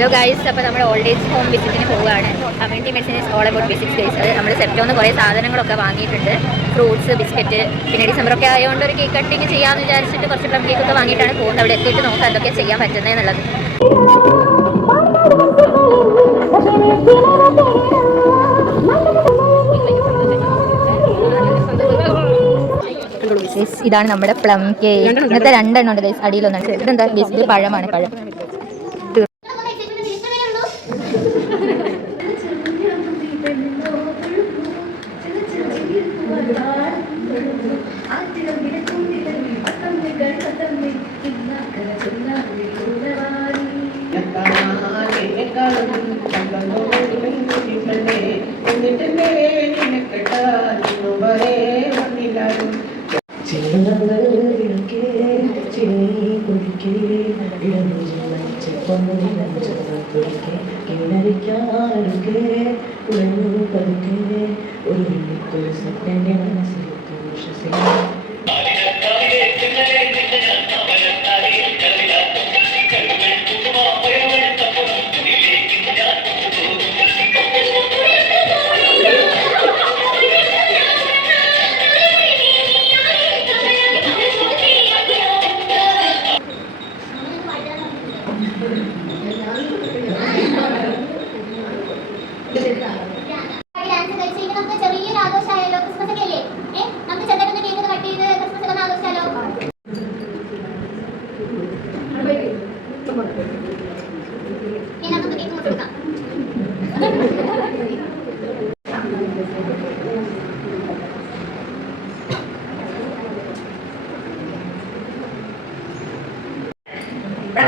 Hello guys, അപ്പോൾ നമ്മൾ old age home വിസിറ്റിന് പോവുകയാണ്. Community medicine is all about basics guys. അത് നമ്മൾ സെപ്റ്റോന്ന് കുറേ സാധനങ്ങളൊക്കെ വാങ്ങിയിട്ടുണ്ട്. ഫ്രൂട്ട്സ്, ബിസ്ക്കറ്റ്, പിന്നെ ഡിസംബറൊക്കെ ആയതുകൊണ്ട് ഒരു കേക്ക് കട്ടിങ് ചെയ്യാമെന്ന് വിചാരിച്ചിട്ട് കുറച്ച് പ്ലം കേക്കൊക്കെ വാങ്ങിയിട്ടാണ് പോകുന്നത്. അവിടെ എത്തിയിട്ട് നോക്കാം എന്തൊക്കെ ചെയ്യാൻ പറ്റുന്നതെന്നുള്ളത്. ഇതാണ് നമ്മുടെ പ്ലം കേക്ക്. ഇന്നത്തെ 2 എണ്ണം ഉണ്ട് ഗൈസ്, അടിയിലൊന്നുണ്ട്. ഇതെന്താ ഗൈസ്? ഇത് പഴമാണ്, പഴം.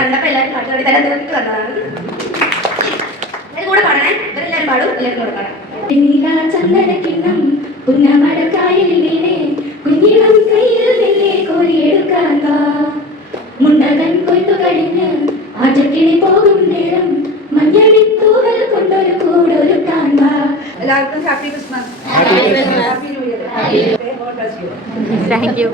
കണ്ടപ്പോൾ എല്ലാവരും പാട്ടുപാടി തരാൻ തോന്നിട്ട് വന്നതാണ്. കൂടെ പാടണേ, ഇവരെല്ലാവരും പാടും, എല്ലാവരും കൂടെ പാടാം. ചന്ദനക്കിണ്ണം പുന്നമടക്കായലിൽ വീണേ കുഞ്ഞിളം കയ്യിൽ നെല്ലേ കോരിയെടുക്കാൻ വാ. മുണ്ടകൻ കൊയ്ത്തു കഴിഞ്ഞ് ആറ്റക്കിളി പോകും നേരം മഞ്ഞടി തൂവൽ കൊണ്ടൊരു കൂടൊരുക്കാൻ വാ. എല്ലാവർക്കും happy Christmas, happy new year. Thank you.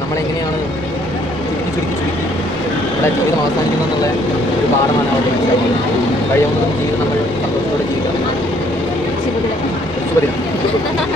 നമ്മളെങ്ങനെയാണ് ചുരുക്കി ഇവിടെ ജീവിതം അവസാനിക്കുന്നതെന്നുള്ള ഒരു പാഠമാണ് അവർക്ക് മനസ്സിലാക്കുന്നത്. കഴിയുന്നതും ജീവിതം നമ്മൾ സന്തോഷത്തോടെ ജീവിക്കണം. ശുഭദിനം.